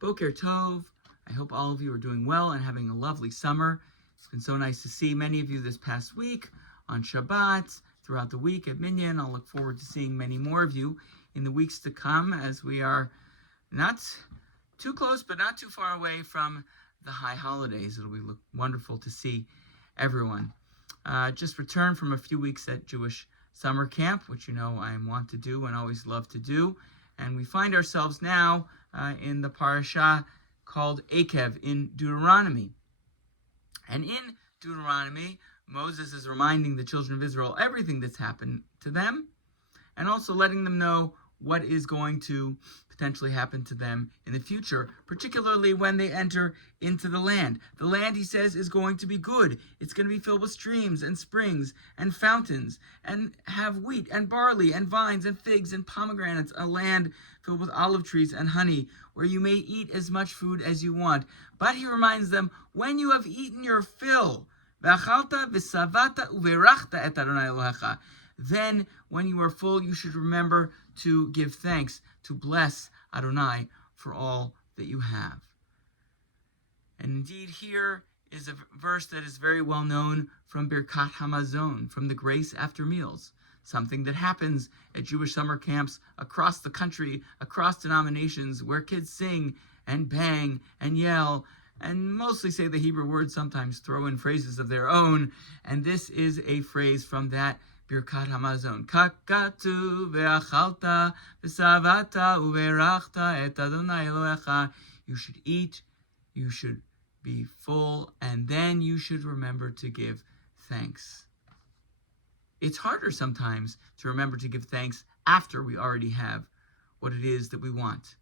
Boker Tov. I hope all of you are doing well and having a lovely summer. It's been so nice to see many of you this past week on Shabbat, throughout the week at Minyan. I'll look forward to seeing many more of you in the weeks to come as we are not too close but not too far away from the high holidays. It'll be wonderful to see everyone. Just returned from a few weeks at Jewish summer camp, which you know I want to do and always love to do. And we find ourselves now in the parasha called Akev in Deuteronomy. And in Deuteronomy, Moses is reminding the children of Israel everything that's happened to them and also letting them know what is going to potentially happen to them in the future, particularly when they enter into the land. The land, he says, is going to be good. It's going to be filled with streams and springs and fountains and have wheat and barley and vines and figs and pomegranates, a land filled with olive trees and honey, where you may eat as much food as you want. But he reminds them, when you have eaten your fill, then, when you are full, you should remember to give thanks, to bless Adonai for all that you have. And indeed, here is a verse that is very well known from Birkat Hamazon, from the grace after meals, something that happens at Jewish summer camps across the country, across denominations, where kids sing and bang and yell and mostly say the Hebrew words, sometimes throw in phrases of their own. And this is a phrase from that Birkat Hamazon. Kakatu ve'achalta v'savata uverachta et Adonai Elohecha. You should eat, you should be full, and then you should remember to give thanks. It's harder sometimes to remember to give thanks after we already have what it is that we want.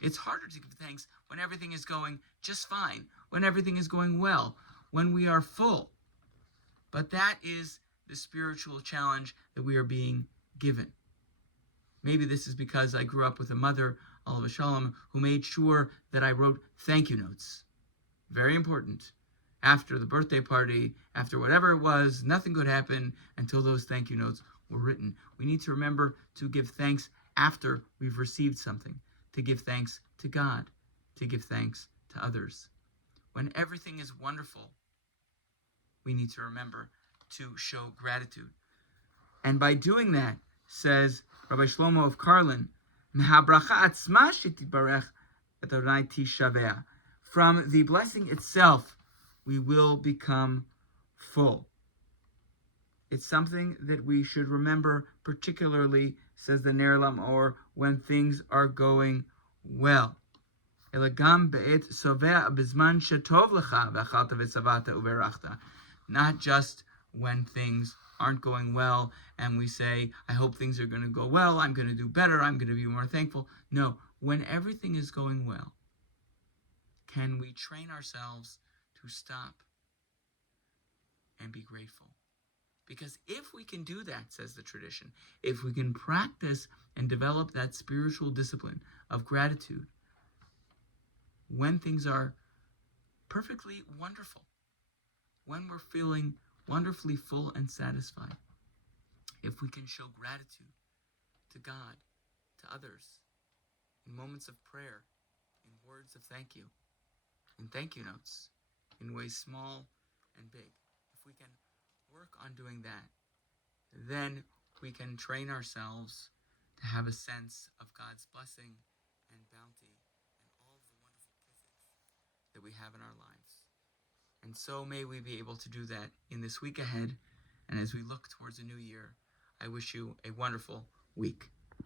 It's harder to give thanks when everything is going just fine, when everything is going well, when we are full. But that is the spiritual challenge that we are being given. Maybe this is because I grew up with a mother, Alav Shalom, who made sure that I wrote thank you notes. Very important. After the birthday party, after whatever it was, nothing could happen until those thank you notes were written. We need to remember to give thanks after we've received something, to give thanks to God, to give thanks to others. When everything is wonderful, we need to remember to show gratitude. And by doing that, says Rabbi Shlomo of Karlin, from the blessing itself, we will become full. It's something that we should remember, particularly, says the Ner Lamor, when things are going well. Not just when things aren't going well and we say, I hope things are going to go well, I'm going to do better, I'm going to be more thankful. No, when everything is going well, can we train ourselves to stop and be grateful? Because if we can do that, says the tradition, if we can practice and develop that spiritual discipline of gratitude, when things are perfectly wonderful, when we're feeling wonderfully full and satisfied, if we can show gratitude to God, to others, in moments of prayer, in words of thank you, in thank you notes, in ways small and big, if we can work on doing that, then we can train ourselves to have a sense of God's blessing and bounty and all of the wonderful privileges that we have in our lives. And so may we be able to do that in this week ahead. And as we look towards a new year, I wish you a wonderful week.